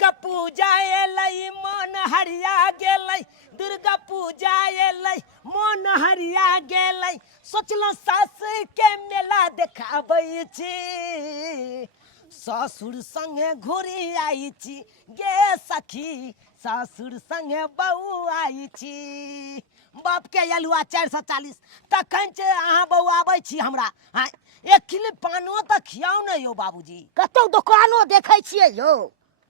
दुर्गा पूजा एलै मन हरिया गेलै दुर्गा पूजा एलै मन हरिया गेलै सोचलहुँ सास के मेला देखाबै छी ससुर संगे घुरी आई छी गे सखी ससुर संगे बहू आई छी बाप के अलुआ 440 तखन से अहाँ बहू आबै छी हमरा एक किलो पानो तऽ खियाउ ने यौ बाबूजी कतौ दुकानो देखै छियै यौ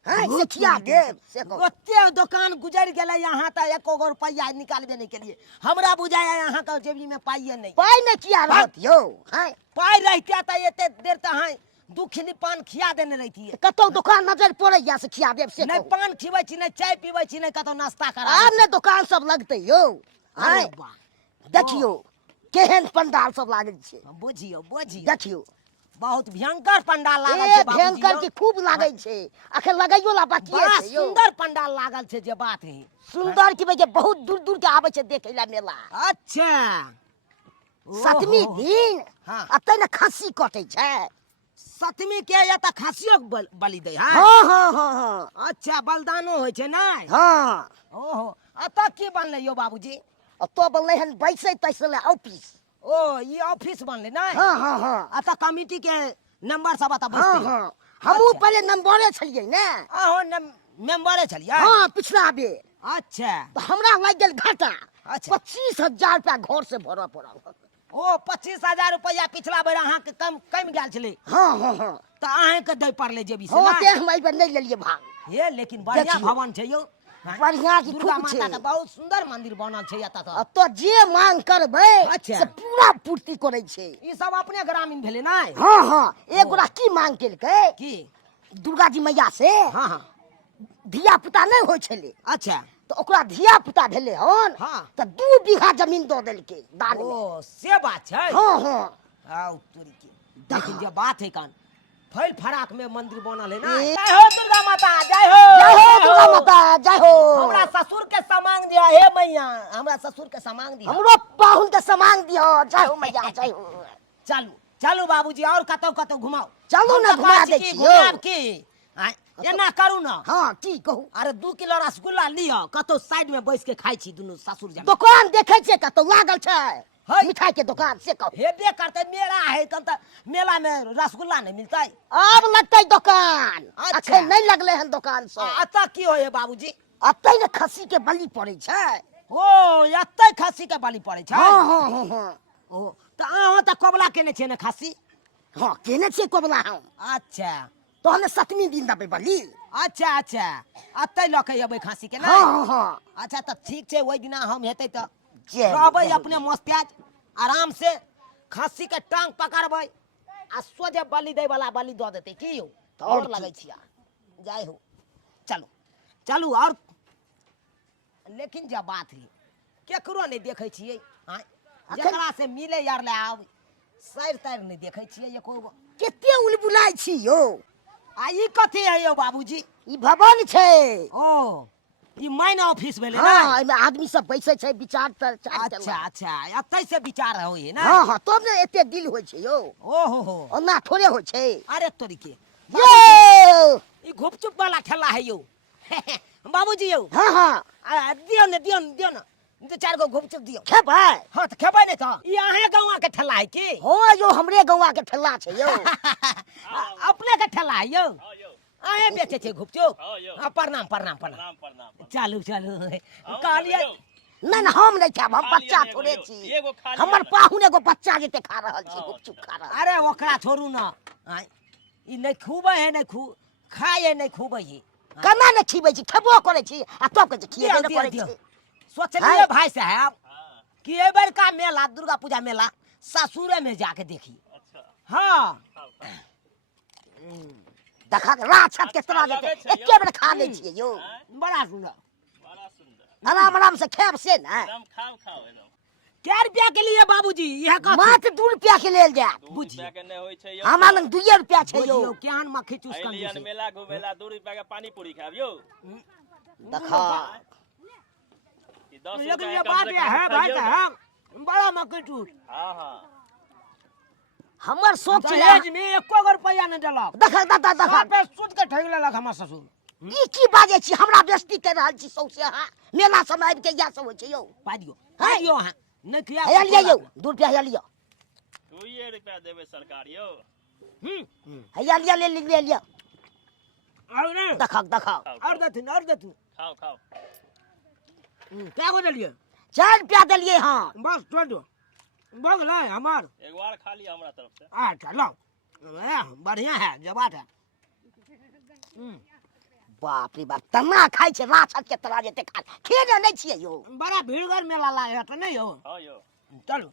से खिया देब से ओते दुकान गुजर गेलै यहाँ तऽ एको गो रुपैया निकालबे नहीं केलिए हमरा बुझाया यहाँ के जेबी में पाइए नहीं पाइ नहीं किया रहत यौ पाइ रहते तऽ एते देर तऽ अहाँ 2 किलो पान खिया देने रहितिए कतौ दुकान नजर पड़ैया से खिया देब से नहीं पान खिबै छी नहीं चाय पीबै छी नहीं कतौ नाश्ता करा आब ने दुकान सब लगतै यौ देखियो केहन पंडाल सब लागल छै बुझियो देखियो बहुत भयंकर पंडाल लागल छै भयंकर की खूब लागै छै अखन लगाइयो ला बाकी छै यौ सुंदर पंडाल लागल छै जे बात है सुंदर की जे बहुत दूर दूर के आबै छै देखे ला मेला अच्छा सतमी दिन अतै न खस्सी कटै छै सतमी के या त खस्सियो बलि दै है हां अच्छा बलिदानो होइ छै नै ओहो अत की बनले यो बाबूजी तो बनले हन बैसे तैसे ले ऑफिस ये ऑफिस बनले नै हां अत कमिटी के नंबर सब अत बसते हमहू पहले नंबरे छलिए ने आहो मेंबरे छलिए हां पिछला बेर अच्छा तो हमरा लग गेल घाटा अच्छा 25,000 रुपया घर से भरऽ पड़ल 25,000 रुपया पिछला बेर अहाँ के कम गेल छले हां त अहाँ के दै पड़ले जेबी से हां ते हम एबे नहीं लेलिए भाग ये लेकिन बढ़िया भवन छै यो बढ़िया की दुर्गा खूब माता छै के बहुत सुंदर मंदिर बनल छै एत त तो जे मांग करबै अच्छा। से पूरा पूर्ति करै छै ई सब अपने ग्रामीण भेले नै हां एक गोरा की मांग केलकै की दुर्गा जी मैया से हां धिया पुता नहीं होय छले अच्छा तो ओकरा धिया पुता भेले हन त 2 बीघा जमीन द देलकै दान में से बात छै हां आउ तोरी के लेकिन जे बात है कान फैल फराक में मंदिर बनल है ना जय हो दुर्गा माता जय हो दुर्गा माता जय हो हमरा ससुर के सामान दिया हे मैया हमरा ससुर के सामान दिया हमरो पाहुन के सामान दियो जय हो मैया जय हो चलू बाबूजी और कतौ घुमाओ चलू ना घुमा दै छी घुमाब की एना करू ना हां की कहू अरे 2 किलो रसगुल्ला लियो कतौ साइड में बैस के खाई छी दुनु ससुर जान दुकान देखे छे कतौ लागल छै मिठाई के दुकान से कहू हेबे करते मेला है तब त मेला में रसगुल्ला नहीं मिलता अब लगतै दुकान अखन नहीं लगले हन दुकान से अत की होय बाबूजी अतै ने खस्सी के बलि पड़ै छै एतै खस्सी के बलि पड़ै छै हां त अहाँ त कोबला केने छियै ने खस्सी हां केने छियै कोबला हम अच्छा तो हमें 7वीं दिन दबै बलि अच्छा अतै ल के अबै खस्सी के ना हां अच्छा त ठीक छै ओइ दिना हम हेतै त रहबै अपने मस्त्याज आराम से खस्सी के टांग पकड़बै आ सोझे बलि दै वाला बलि द देतै की यौ और लगै छिया जय हो चलू और लेकिन जब बात है केकरो नहीं देखै छियै जकरा से मिले यार ले आब सैर तैर नहीं देखै छियै एको गो केते उलबुलाइ छी यौ ई कथी है यौ बाबूजी ई भवन छै ई माइन ऑफिस भेले ना हां एमे आदमी सब बैसे छै विचार तर अच्छा एतै से विचार होय है ना हां तब ने एते दिल होय छै यौ ओहो ओना थोड़े होय छै अरे तोरी के यो ई गुपचुप वाला ठेला है यौ बाबूजी यौ हां दियो ने 2-4 गो गुपचुप दियो खेबै हां त खेबै ने त ई अहे गांवा के ठेला है की हां यो हमरे गांवा के ठेला छै यौ अपने के ठेला है यौ आए बेचे छे गुपचुप प्रणाम चलू कहलिए नहीं हम नहीं खाब हम बच्चा थोड़े छी हमर पाहुन एगो बच्चा जेते खा रहल छी गुपचुप खा रहल अरे ओकरा छोड़ू ना ई नहीं खूबे है नहीं खाए नहीं खूबे है कना नहीं खीबै छी खेबो करे छी आ तब के खिएबे नहीं करे छी सोचलिए भाई साहब कि ए बार का मेला दुर्गा पूजा मेला ससुरे में जाके देखी हां देखा राछत के तरह देते एके बेर खा ले छी यौ बड़ा सुंदर आराम से खेब से ना खाओ एकदम क्या रुपया के लिए बाबूजी यह का मात्र 2 रुपया के लेल जा बुझिए के नहीं होय छै यौ हमरा लग 2 रुपया छै यौ केहन मक्खी चूस कर लियन मेला घुमेला 2 रुपया के पानी पूरी खाब यौ देखा लेकिन ये बात है भाई साहब बड़ा मक्खी चूस हां हमर सोच दहेज में एको रुपया नहीं डला देखा पे सूद के ठग लेलक हमर ससुर ई की बाजे छी हमरा बेइज्जती कर रहल छी सौसे अहाँ मेला समय आबि के या सब होइ छै यौ पा दियो अहाँ नहीं किया हैया लिया यौ 2 रुपया हैया लिया 2 रुपया देबै सरकार यौ हैया लिया ले लिया और ने देखक और देथुन खाओ खाओ क्या को देलिए 4 रुपया देलिए हाँ बस छोड़ दो बगल है हमार एक बार खा लिया हमरा तरफ से अच्छा लो बढ़िया है जबात है बाप रे बाप तना खाइ छै राछत के तरह जेते खा खेने नहीं छियै यौ बड़ा भीड़गर मेला लागे है तो नहीं हो हाँ यो चलो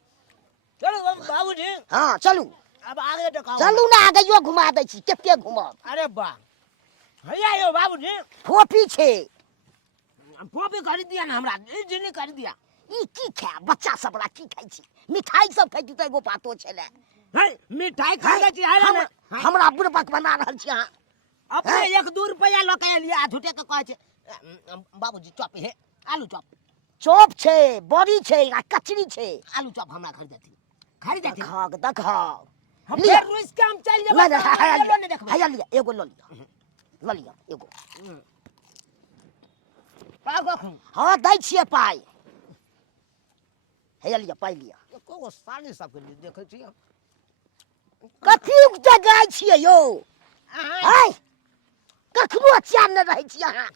चलो बाबूजी हाँ चलू अब आगे दिखाओ चलू ना आगे यो घुमा दै छी कते घुमब अरे वाह भैया यो बाबूजी फोपी छै फोपी खरीद दिया ना हमरा इजनी खरीद दिया ई की खाय बच्चा सब बड़ा की खाइ छी मिठाई सब खाइ त एगो पातो छले है मिठाई खा ले छी है ना हमरा बुढ़बक बना रहल छी अहाँ अपने 1-2 रुपया ल के लिया झूठे के कहै छै बाबूजी चॉप है आलू चॉप चोप छै बड़ी छै आ कचरी छै आलू चॉप हमरा खरीद देती देखक हम लिया। फिर रुइस के हम चल जेबै नहीं देखबै हैया लिया एगो ल लिया एगो पागो हाँ दै छियै पाइ हैया लिया पाइ लिया एको साली सब के देखै छी कथी जगाइ छियै यौ अहाँ है कखनो चैन न रहै छी अहाँ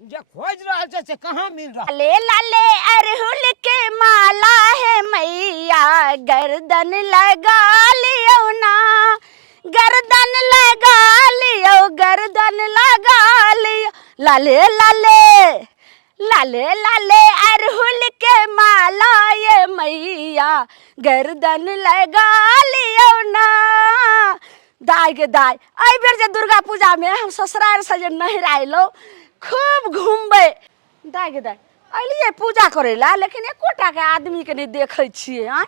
जे खोज रहल छै से कहाँ मिल रहा लाले लाले अरहुल के माला है मैया गर्दन लगा लियो ना गर्दन लगा लियो लाले लाले लाले लाले अरहुल के माला ये मैया गर्दन लगा लियो ना दाय गे दाय एहि बेर जे दुर्गा पूजा में हम ससुराल से जे नहिर आइलो खूब घूमबै दाय गे दाय अलियै पूजा करे ला लेकिन एकोटा के आदमी के नहीं देखे छियै आय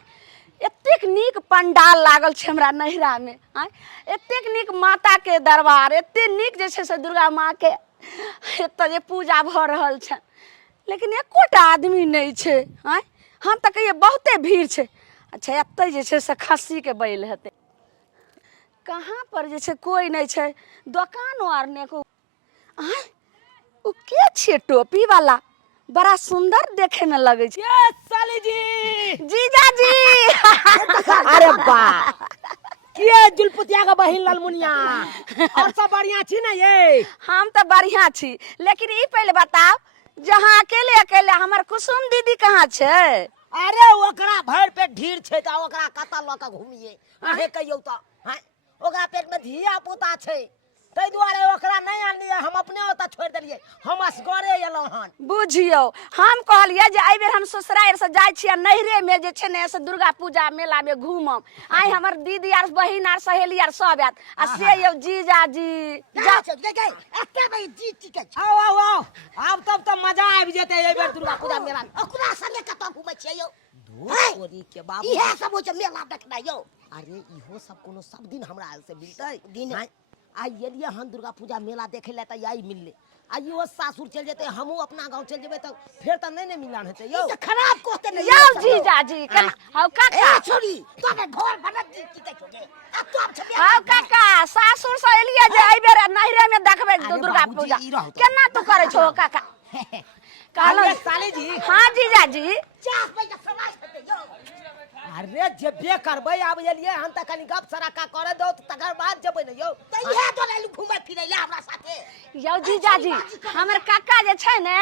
एतेक नीक पंडाल लागल छै हमरा नहिरा में आय एतेक नीक माता के दरबार एते नीक जे छै से दुर्गा माँ के एतऽ जे पूजा भऽ रहल छै लेकिन एकोटा आदमी नहीं छै आय हम तऽ कहिए बहुते भीड़ छै अच्छा एतऽ जे छै से खस्सी के बैल हेतै कहाँ पर जे छै कोई नहीं छै दुकानो आर ने को आय उ के छियै टोपी वाला बड़ा सुंदर देखे में लगे छै साली जी जीजाजी अरे वाह के जुलपुतिया का बहिन लालमुनिया और सब बढ़िया छी ना ये हम तो बढ़िया छी लेकिन ई पहले बताओ जहाँ अकेले अकेले हमार कुसुम दीदी कहाँ छै अरे ओकरा भर पेट ढीर छै त ओकरा कता ल के घुमिए अहे कहियो त हैं ओकरा पेट में धिया पुता छै तै दुआरे ओकरा नहीं आनलिए हम अपने ओता छोड़ देलिए हम असगरे एलो हन बुझियो हम कहलिए जे एहि बेर हम ससुराल से जाय छियै नहिरे में जे छै ने से दुर्गा पूजा मेला में घूमम आइ हमर दीदी आर बहिन आर सहेली आर सब आत आ से यौ जीजाजी जा एते भाई जी की के आओ अब तब तो मजा आबि जेते ए बेर दुर्गा पूजा मेला में ओकरा संगे कतौ घुमै छियै यौ धोरी के बाबू इहे सब होइ छै मेला देखना यौ अरे इहो सब कोनो सब दिन हमरा से मिलतै दिन आई एलिए हन दुर्गा पूजा मेला देखे ला त आई मिलले आई वो सासुर चल जेते हमहू अपना गांव चल जेबे त फिर त नहीं मिलन हेते यौ ई त खराब कहते नहीं यौ जीजाजी कना हौ ए काका छोरी तोरे घर बनत दी की के छोटे आ तो अब छबे हौ काका सासुर से एलिए जे एहि बेर नहिरे में देखबै अरे दुर्गा बाबूजी, पूजा ई रहौ तो। केना तू करे छौ काका कहलो अरे साली जी हाँ जीजाजी 50 पैसा समाज हेते यौ अरे जेबे करबै आब एलिए हम त कनी गप सराका करे दो तकर बाद जेबै न यौ त इहे तो नहीं घुमै फिरै ले हमरा साथे यौ जीजाजी हमर काका जे छै ने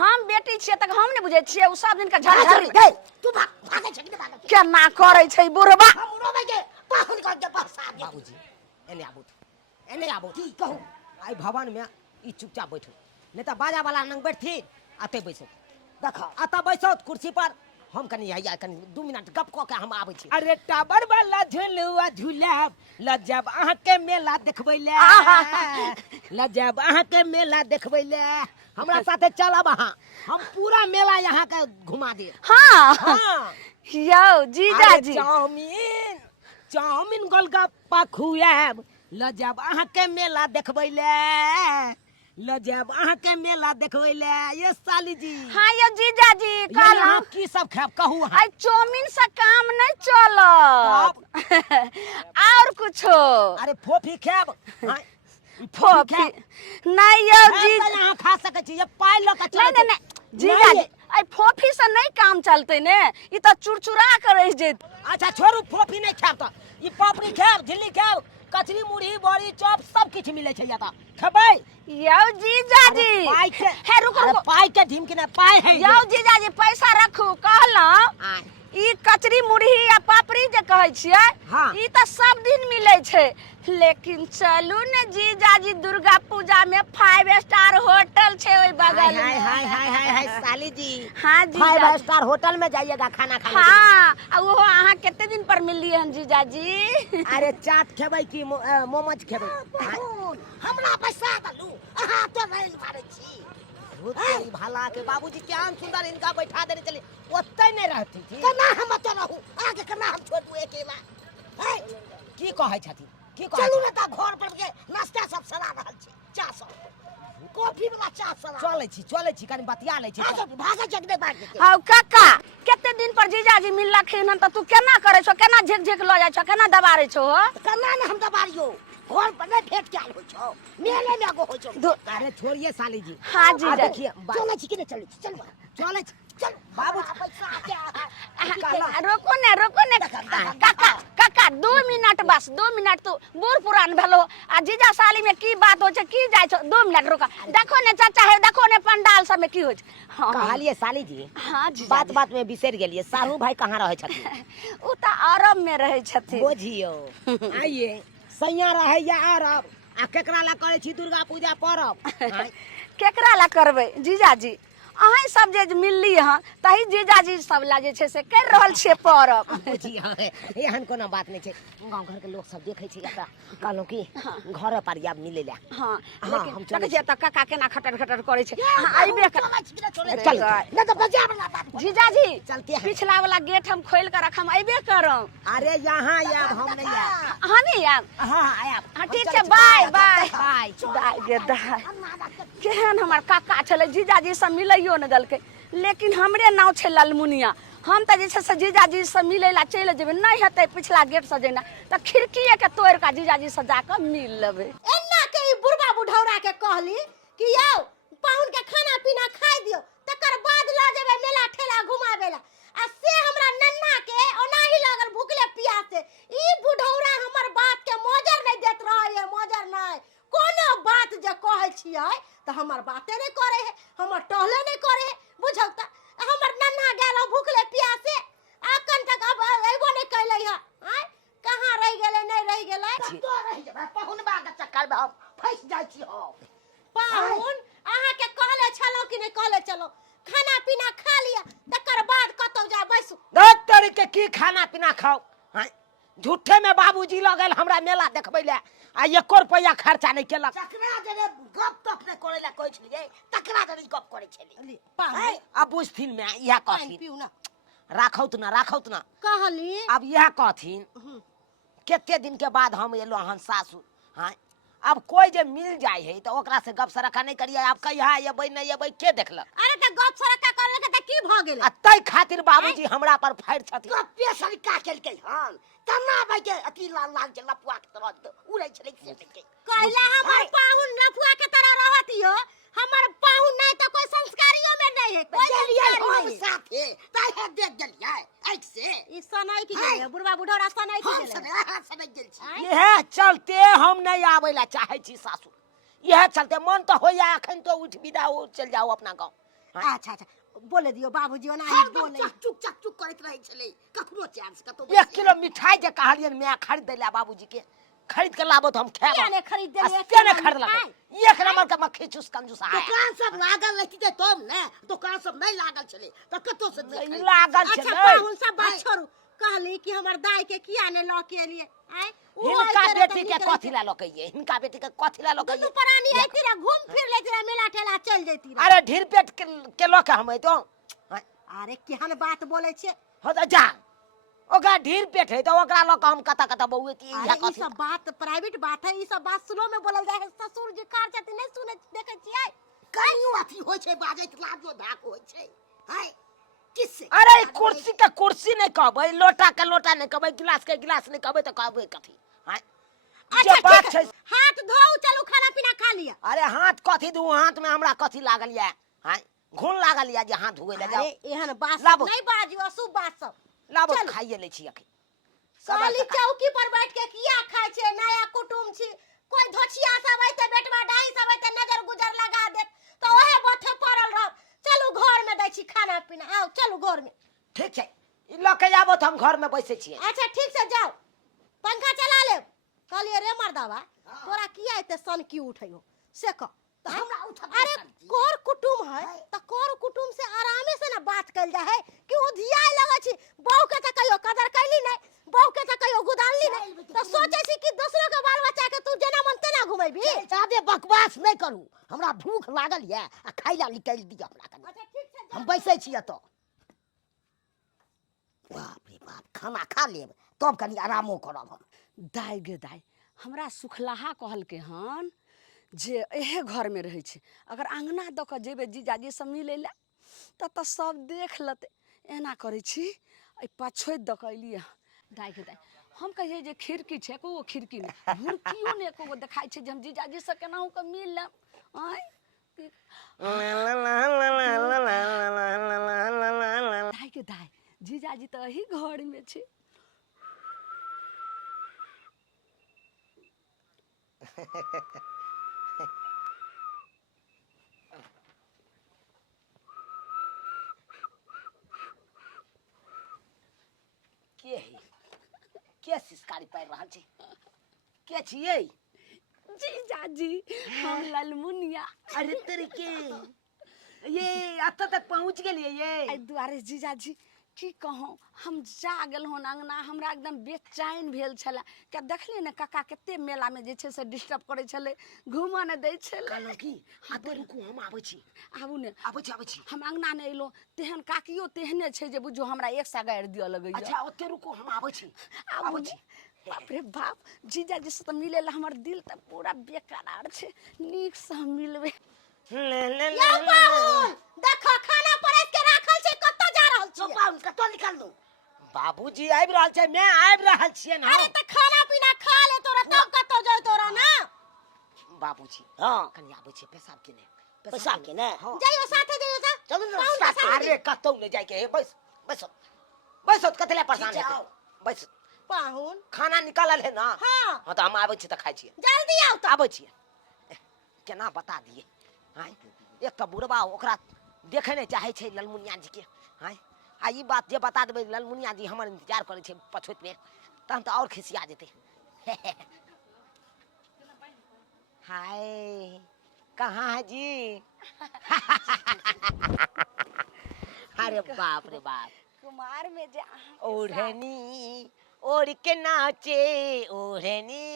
हम बेटी छियै तक हम ने बुझै छियै उ सब दिन के झगड़ा गे तू भागे छै कि भागे केना करे छै बुढ़बा हम रोबै के पाहुन कर के बरसा दे बाबूजी एने आबू की कहू आई भवन में ई चुपचाप बैठो नहीं त बाजा वाला नंग बैठथी आते बैसो देखा आता बैसो कुर्सी पर हम कनी हैया कनी 2 मिनट गप क के हम आबै छी अरे टाबर वाला झुलुआ झुलाब लजब अहाँ के मेला देखबै ले लजब अहाँ के मेला देखबै ले हमरा साथे चलब अहाँ हम पूरा मेला यहाँ के घुमा दे हाँ हाँ यौ जीजाजी चाउमीन गोलगप्पा खुआब लजब अहाँ के मेला देखबै ले लजब अहाँ के मेला देखबै ले ये साली जी हाँ यौ जीजाजी ये कहलहुँ अहाँ की सब खाब कहू अहाँ आई चौमिन से काम नहीं चलत और कुछो अरे फोफी खाब हाँ, फोफी नहीं यौ जी यहाँ खा सके छी ये पाई ल के नहीं नहीं नहीं जीजा जी आई फोफी से नहीं काम चलते ने ई त चुरचुरा कर रह जेत। अच्छा छोड़ू फोफी नहीं खाब त ई पापड़ी खाब झिल्ली खाब कचरी मुरही बड़ी चॉप सब कुछ मिले छै जाता खेबै यौ जीजा जी पाई के हे रुको रुको पाई के ढिमकी ना पाई है यौ जीजा जी पैसा रखू कहलौ ई कचरी मुरही या पापड़ी जे कहै छियै ई त सब दिन मिलै छै लेकिन चलू ने जीजा जी दुर्गा पूजा में 5 स्टार होटल छै ओइ बगल में। हाय साली जी हां जी 5 स्टार होटल में जाइएगा खाना खाने हां आ वो अहाँ केते दिन पर मिललिए हन जीजा जी। अरे चाट खेबै की मोमोज खेबै हमरा पैसा दलू अहाँ तो रेल मारै छी भूत कोई भाला के बाबूजी केहन सुंदर इनका बैठा देने चले ओतै नहीं रहती थी केना हम तो रहू आगे केना हम छोड़ दू अकेला है की कहै छथिन की कहै चलू ना त घर पर के नाश्ता सब सरा रहल छी चाह सब कॉफी वाला चाह सरा चलै छी कनी बतिया लै छी आगे भागे जगने भाग के हौ काका केते दिन पर जीजा जी मिललखिन हन त तू केना करै छौ केना झिक झिक ल जाय छौ केना दबारै छौ हो केना न हम दबारियो घर पर नहीं भेट के आल हो छौ मेले में गो हो छौ अरे छोड़िए साली जी हां जी देखिए चलै छी कि नहीं चलै छी चल चलै छी चल बाबू रोको ने काका काका 2 मिनट बस 2 मिनट तू बूढ़ पुरान भेलो आ जीजा साली में की बात हो छै की जाय छौ 2 मिनट रुका देखो ने चाचा है देखो ने पंडाल सब में की हो छै कहलिए साली जी हां जी बात में बिसर गेलिए साहू भाई कहाँ रहे छथिन उ त अरब में रहे छथिन बुझियो आइए सैया रहे या अरब आ केकरा ला करे छी दुर्गा पूजा परब केकरा ला करबै जीजा जी अहीं सब जे मिलली हँ तही जीजाजी सब ला जे छै से कर रहल छियै परब बुझियो एहन कोनो बात नहीं छै गांव घर के लोग सब देखे छै एकरा कहलो कि घर पर आब मिले ला हां हम लेकिन चलै देखै छियै त काका केना खटर खटर करे छै आइबे कर चल नहीं तो बजा वाला बात जीजाजी चलते हैं पिछला वाला गेट हम खोल कर रखम आइबे करम अरे यहाँ आब हम नहीं आब अहाँ नहीं आब हां आब हां ठीक छै बाय बाय दाय गे दाय केहन हमर काका छले जीजाजी सब मिलैयो न दलकै लेकिन हमरे नाव छै लालमुनिया हम त जे छै से जीजाजी से मिलै ला चलि जेबै नहीं हेतै पिछला गेट से जेना त खिड़कीए के तोड़ के जीजाजी से जाके मिल लेबै। एन्ना के ई बुढ़बा बुढ़ौरा के कहली कि यौ पाहुन के खाना पीना खाइ दियो तकर बाद ला जेबै मेला ठेला घुमाबे ला आ से हमरा नन्ना के ओनाही लागल भूखले प्यासे ई बुढ़ौरा हमर बात के मोजर नहीं देत रहै मोजर नहीं कोनो बात जे कहै छियै त हमर बाते नहीं करे है हमर टहले नहीं करे है बुझौ त हमर नन्ना गेलो भूखले प्यासे अखन तक अब एबो नहीं कैलै है आय कहाँ रह गेलै नहीं रह गेलै तो रह जेबै पाहुन बा के चक्कर में हम फंस जाय छी हो पाहुन अहाँ के कहले छलो कि नहीं कहले चलो खाना पीना खा लिया तकर बाद कतौ जा बैसू दस तरीके की खाना पीना खाओ झूठे में बाबूजी लगल हमरा मेला देखबै ले आ 1 रुपया खर्चा नहीं केलक तकरा जने गप तप ने करे ला कहै छलिए तकरा जने गप करे छली पाहुन अब बुझथिन में इहा कहथिन पीऊ ना राखौत ना कहली अब यह कहथिन केते दिन के बाद हम एलो हन सासुर हां अब कोई जे मिल जाय है तो ओकरा से गप सरका नहीं करिए आप कहिया एबै नहीं एबै के देखलक अरे त गप सरका करे के त की भ गेलै आ तै खातिर बाबूजी हमरा पर फाड़ छथिन गप पे सरका केलकै हन तना भाई के अति लाल के लपुआ के तरह उड़ै छलै से के कहला हमर पाहुन लपुआ के तरह रहतियो हमर पाहुन नहीं तो कोई संस्कारियों में नहीं है कोई हम साथे ताहे देख गेलियै एक से ई सनई की गेलै बुढ़वा बुढ़ौरा सनई की गेलै सनई गेल छी यह चलते हम नहीं आबै ला चाहे छी सासुर यह चलते मन तो होया अखन तो उठ विदा हो चल जाओ अपना गांव अच्छा अच्छा बोले दियो बाबूजी ओना ही बोले चुक करत रहै छलै कखनो चांस कतो 1 किलो मिठाई जे कहलियन मैं खरीद देला बाबूजी के खरीद के लाबो तो हम खाएब क्या ने खरीद देलिए के खरीद ला 1 नंबर का मक्खी चूस कंजूस आया दुकान सब लागल रहती ते तुम ने दुकान सब नहीं लागल छले त कतो से लागल छले अच्छा पाहुन सब बात छोड़ू कहली कि हमर दाई के किया ने ल के लिए आय हिनका बेटी के कथि ला लकइए हिनका बेटी के कथि ला लकइए तू परानी आइती रे घूम फिर लेती रे मेला ठेला चल जैती रे अरे ढीर पेट के लोग हम तो अरे केहन बात बोले छे हो त जा ओकरा ढीर पेट है तो ओकरा लोग हम कता बउएती इहा ई सब बात प्राइवेट बात है ई सब बात स्लो में बोलल जाय है ससुर जी कार छथि नहीं सुने देखे छियै कनियो अथी होय छै बाजैत लाजो धाक होय छै हाय किससे अरे कुर्सी के कुर्सी नहीं कहबै लोटा के लोटा नहीं कहबै गिलास के गिलास नहीं कहबै तो कहबै कथि हां अच्छा बात ठीक छै है, हाथ धोऊ चलू खाना पीना खा लिया। अरे हाथ कथी दू हाथ में हमरा कथी लागल ये हां घून लागल ये जे हाथ धोए ले जाओ अरे एहन बात सब लाबो। नहीं बाजियो, अशुभ बात सब। लाबो चलू। खाइए ले छी अखन काली चौकी पर बैठ के किया खाय छे, नया कुटुम छी, कोई धोछिया सब आइते बेटवा डाई सब आइते नजर गुजर लगा दे तो ओहे बथे पड़ल रह। चलू घर में दै छी खाना पीना, आओ चलू घर में। ठीक छै ई ल के आबो त हम घर में बैसे छिए। अच्छा ठीक से जाओ, पंखा चला ले। कहलिए रे मर्दावा तोरा किया एते सन की उठैयो से कह। तो हमरा उठा अरे कर कुटुम है त कर कुटुम से आरामे से ना बात कल जा है कि वो धियाए लगे छी। बहू के त कहियो कदर कैली नहीं, बहू के त कहियो गुदानली नहीं, तो सोचे छी कि दूसरों के बाल बच्चा के तू जेना मन तेना घुमेबी। ज्यादा बकवास नहीं करू, हमरा भूख लागल ये आ खाइला निकाल दिया हमरा कनी। अच्छा ठीक से हम बैसे छिए तो बाप रे बाप खाना खा लेब तब कनी आरामो करब हम। दाय गे दाय, हमरा सुखलाहा कहलकै हन जे एहे घर में रहे छै, अगर अंगना द के जेबे जीजाजी सब मिले ला त सब देख लेते। एना करे छी ए पछोइत द के अलिए। दाय गे दाय, हम कहिए जे खिड़की छै एको खिड़की में भुरकियो ने एको देखाई छै जे हम जीजाजी से केनाहू के मिल लेब। आय दाय गे दाय, जीजाजी तो एही घर में छै। के है के सिसकारी पार रहल छै के छिए? जीजाजी हम ललमुनिया। अरे तेरे के ये अत तक पहुंच गेलिए ये। आई दुआरे जीजाजी की कहूँ, हम जा गेल हन अंगना, हमरा एकदम बेचैन भेल छले। क्या देखलिए ने काका कते मेला में जे छै से डिस्टर्ब करे छले, घूमऽ ने दै छले। कहलो की आते रुकू हम आबै छी। आबू ने, आबै छी हम अंगना ने एलो तेहन काकियो तेहने छै जे बुझो हमरा एक सा गाड़ि दिया लगे। अच्छा ओते रुकू हम आबै छी। आबू ने। बाप रे बाप, जीजाजी से तो मिले ला हमर दिल तो पूरा बेकरार छै, नीक से हम मिलबे। या बाबूल देखो खाना परोस के राखल छै, कत्तो जा रहल छी? पाउन कतो निकाल दो। बाबूजी आबि रहल छै, मैं आबि रहल छिए ना। अरे त खाना पीना खा ले तोरा तब कत्तो जाय तोरा ना। बाबूजी हां कनी आबै छी पेशाब केने। पेशाब केने हां जाइयो साथे जाइयो त चलू पाउन का ना। साथे अरे कतो ले जाय के बैस बैस बैस कतले परेशान है बैस। पाहुन खाना निकालल है ना। हां हां तो हम आबै छी त खाइ छी। जल्दी आओ त। आबै छी केना बता दिए। हां एक तो बुढ़वा ओकरा देखे नहीं चाहे छै ललमुनिया जी के। हां आ ई बात जे बता देबे ललमुनिया जी हमर इंतजार करे छै पछोत में तहन तो और खिसिया जेते। हाय कहाँ है जी? अरे बाप रे बाप, कुमार में जे ओढ़नी ओढ़ के नाचे ओढ़नी।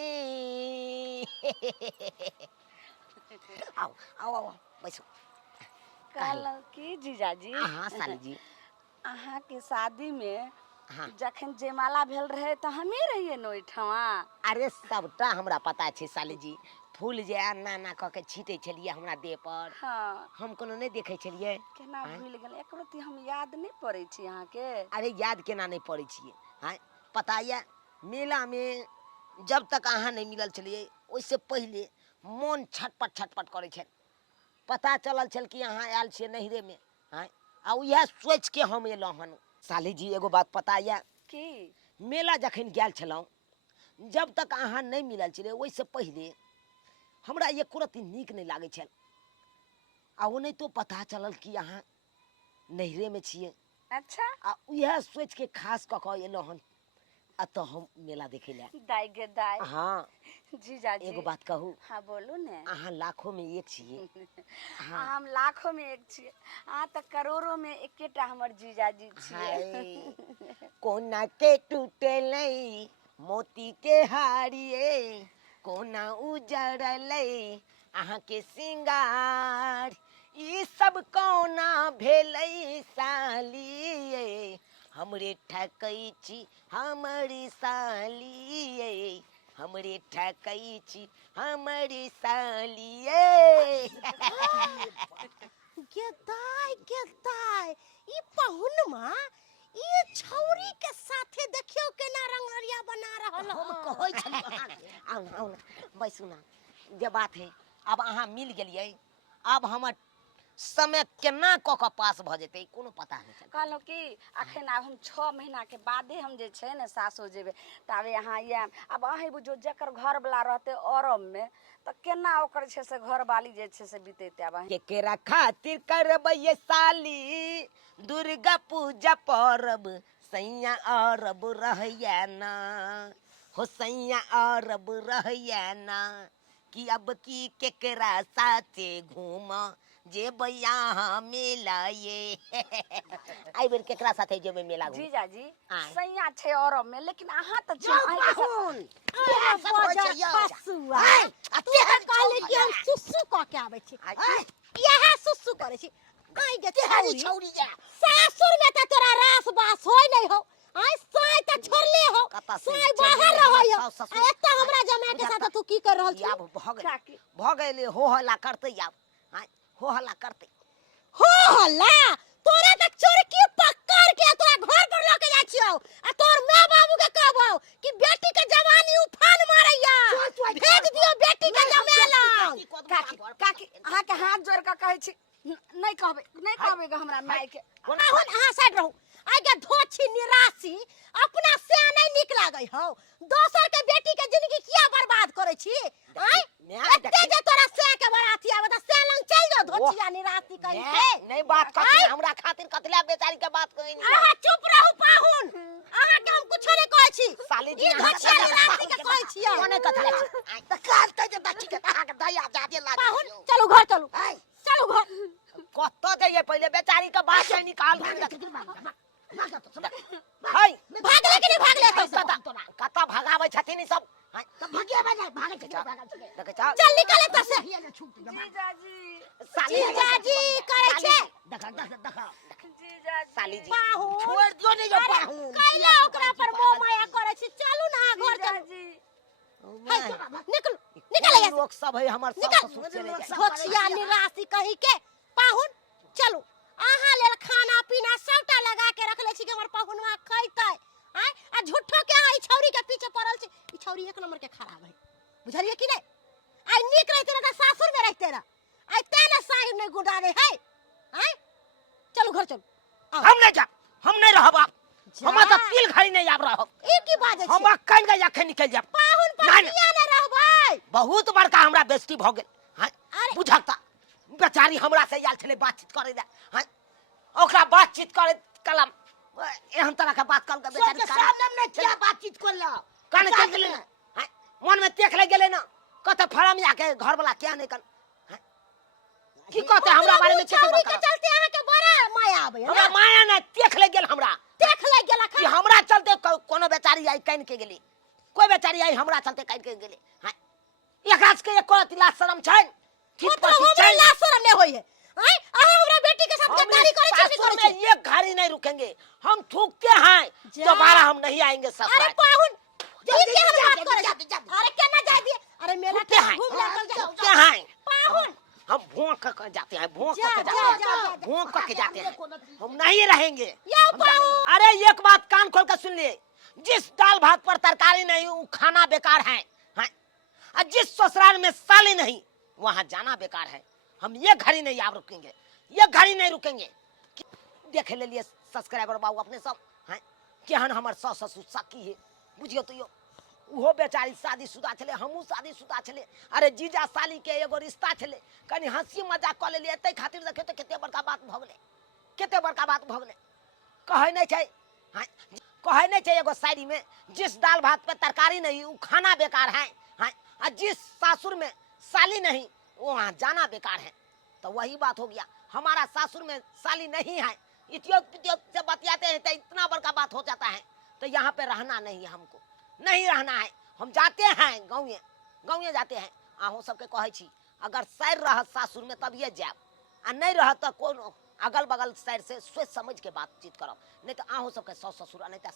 आओ आओ आओ बैसो। कहलो की जीजाजी हाँ साली जी अहाँ के शादी में हाँ। जखन जयमाला भेल रहे तो हमें रहिए न ओइठमा। अरे सबटा हमरा पता छै साली जी, फूल जे एना एना क के छीटे छलिए हमरा देह पर। हाँ हम कोनो नहीं देखे छलिए। केना भूल गेल, एक रत्ती हम याद नहीं पड़े छी अहाँ के। अरे याद केना नहीं पड़े छिए। हाँ पता ये मेला में जब तक अहाँ नहीं मिलल छलिए ओइसे पहले मन छटपट छटपट करे छल। पता चलल छल कि अहाँ आयल छिए नहिरे में। हाँ आ यह सोच के हम एलहुँ हन। साली जी एगो बात पता ये की मेला जखन गेल छलहुँ जब तक अहाँ नहीं मिलल छलिए ओइसे पहले हमरा एको रत्ती नीक नहीं लागे छल। आ ओ नहीं तो पता चलल कि अहाँ नहिरे में छिए। अच्छा आ यह सोच के खास क के एलहुँ हन आ तो हम मेला देखे ला। दाई गे दाई। हाँ जीजाजी एगो बात कहू, हाँ बोलू ने। अहाँ लाखों में एक छिए। हाँ हम लाखों में एक छिए, अहाँ तो करोड़ों में एकेटा हमर जीजाजी छिए। हाय कोना के टूटले मोती के हारिए कोना उजड़ले अहाँ के सिंगार ई सब कोना भेलै सालिए हमरे ठकै छी हमरी सालिए हमरे ठकै छी हमरी सालिए। के दाई ई पहुनमा ई छौरी के साथे देखियो केना रंगरिया बना रहल हम हन। कहै छली आउ ना बैसू ना जे बात है अब अहाँ मिल गेलियै अब हमर समय केना क के पास भ जेतै कोनो पता नहीं चल कहलहुँ कि अखन आब हम 6 महीना के बादे हम जे छै ने सासो जेबै ताबे यहाँ आयब अब अहीं बुझो जकर घर वाला रहते औरब में त केना ओकर छै से घर वाली जे छै से बीतेते अब अहीं केकरा खातिर करबै ये साली दुर्गा पूजा परब सैया अरब रहैया ना हो सैया अरब रहैया ना कि अब की केकरा साथे घूम जेबै यहाँ मेला ये आई बेर केकरा साथे जेबै मेला घूम जीजा जी आय। सैया छै औरब में लेकिन अहाँ त जाउ अहीं के साथ- पाहुन अरे सब होइ छै बजा यौ। खसुआ आय, आ तू तेहन कहली कि हम छौरी सुसु क के आबै छी आय। यह सुसु करे छी आई गे तेहरी छौरी छौरी जा सासुर में त तोरा रास बास होय नहीं हो आई साई त छोड़ले हो कतऽ से साई चलि बाहर गेलै रहय हमर हो सास ससुर? एत हमरा जमाए के साथ तू की कर रहल छी आब भ गेलै काकी भ गेलै हो हल्ला करतै आब आय, हो हल्ला करतै हो हल्ला तोरा त चोरकी पकड़ के तोरा घर पर लेके जाइ छियो आ तोर माँ बाबू के कहबो कि बेटी के जवानी उफान मारैया भेज दियो बेटी के जमेला काकी काकी अहाँ के हाथ जोड़ के कहै छी नहीं कहबै ग हमरा माय के पाहुन अहाँ साइड रहू आई के धोछी निराशी अपना से नहीं निक लागै हो दोसर के बेटी के जिंदगी किया बर्बाद करे छी आई मैं एते जे तोरा से के बराती आवे त से लंग चल जाओ धोछिया निराशी कहि के नहीं बात करती हमरा खातिर कतला बेचारी के बात कहि नहीं अहाँ चुप रहू पाहुन अहाँ के हम कुछ नहीं कहै छी साली जी ई धोछिया निराशी के कहै छियै कोने कथला छी आय, त काटते जे बच्ची के कहा के दया जादे लागे पाहुन चलू घर चलू आय, चलू घर कत्तो जाइए पहले बेचारी के बात से निकाल हाय भागले कि नहीं भागले कता कता भगावे छथिन ई सब हाय त भगियाबे नहीं भागे छथिन देखे चल चल निकले त से जीजा जी साली जीजाजी कहै छै जीजा जी साली जी पाहुन छोड़ दियो नहीं जो पाहुन कैला ओकरा पर मोह माया करे छी चलू ना घर जीजा चलू जी हाय, निकल निकल यहाँ लोग सब है हमर निकल सास ससुर चले जाए धोछिया निराशी कहि के पाहुन चलू अहाँ लेल खाना पीना सबटा लगा के रखले छी कि हमर पाहुनवा खैतै आय आ झूठो के अहाँ ई छौरी के पीछे पड़ल छी ई छौरी एक नंबर के खराब है बुझलिए कि नहीं आई नीक रहते ना सासुर में रहते ना आई तेने साहिब ने गुडारे है आय चलू घर चलू हम नहीं जा हम नहीं रहब आप जा। हम त तिल घड़ी नहीं आब रहब ई की बाजे हम छी अखन गई अखन निकल जाब पाहुन पर नहीं, नहीं। किया न रहबै बहुत बड़का हमरा बेइज्जती भ गेल हां अरे। बुझता बेचारी हमरा से आयल छले बातचीत करे ला हां ओकरा बातचीत करे कलम एहन तरह के बात कल के बेचारी सामने में क्या बातचीत करला कान चल गेले हां मन में देख ले गेले ना कत फरम जाके घर वाला क्या नहीं कर हां की कहते हमरा बारे में केते छौरी के बका चलते अहाँ के बड़ा माया आबै है हमरा माया ना देख ले गेल हमरा देख ले गेला कि हमरा चलते कोनो बेचारी आई कान के गेली कोई बेचारी आई हमरा चलते कान के गेली हां एकरा के एको तिला शरम छै ठीक तो हमरा लाशरम ने होई है आय अहाँ हमरा बेटी के साथ गद्दारी करे छी नहीं करे छी में एक घड़ी नहीं रुकेंगे हम थूकते हैं जा। दोबारा हम नहीं आएंगे अरे ससुराल पाहुन जल्दी, ठीक है हम जल्दी, बात करे जल्दी, छी। जल्दी। अरे केना जाय दिए अरे मेला थूकते के हैं घूम ले चल थूकते जाओ हैं पाहुन हम भौंक कर जाते हैं भौंक जा, कर जा, जाते जा, हैं जा। भौंक कर जाते हैं हम नहीं रहेंगे यो हम पाहुन जाएंगे। अरे एक बात कान खोल कर सुन लिए जिस दाल भात पर तरकारी नहीं वो खाना बेकार है हैं? और जिस ससुराल में साली नहीं वहाँ जाना बेकार है हम ये घड़ी नहीं आप रुकेंगे ये घड़ी नहीं रुकेंगे देख ले लिए सब्सक्राइबर बाबू अपने सब हैं केहन हमर सास ससुर साकी है बुझियो तो यो उहो बेचारी शादीशुदा छले हमहू शादीशुदा छले अरे जीजा साली के एगो रिश्ता छले कनी हंसी मजाक क लेलिए एते खातिर देखियो तो केते बड़का बात भ गेले केते बड़का बात भ गेले कहै नै छै हां कहै नै छै एगो शायरी में जिस दाल भात पे तरकारी नहीं वो खाना बेकार है हां और जिस सासुर में साली नहीं वहाँ जाना बेकार है तो वही बात हो गया हमारा सासुर में साली नहीं है इतियोप से बतियाते हैं तो इतना बड़का बात हो जाता है तो यहाँ पे रहना नहीं है हमको नहीं रहना है हम जाते हैं गाँव जाते हैं अहूँ सबके कहै छी अगर सैर रह सासुर में तब ये जाब आ नहीं रह तो कौन अगल बगल सैर से सोच समझ के बातचीत करब नहीं तो अहूँ सबके सास ससुर नहीं तो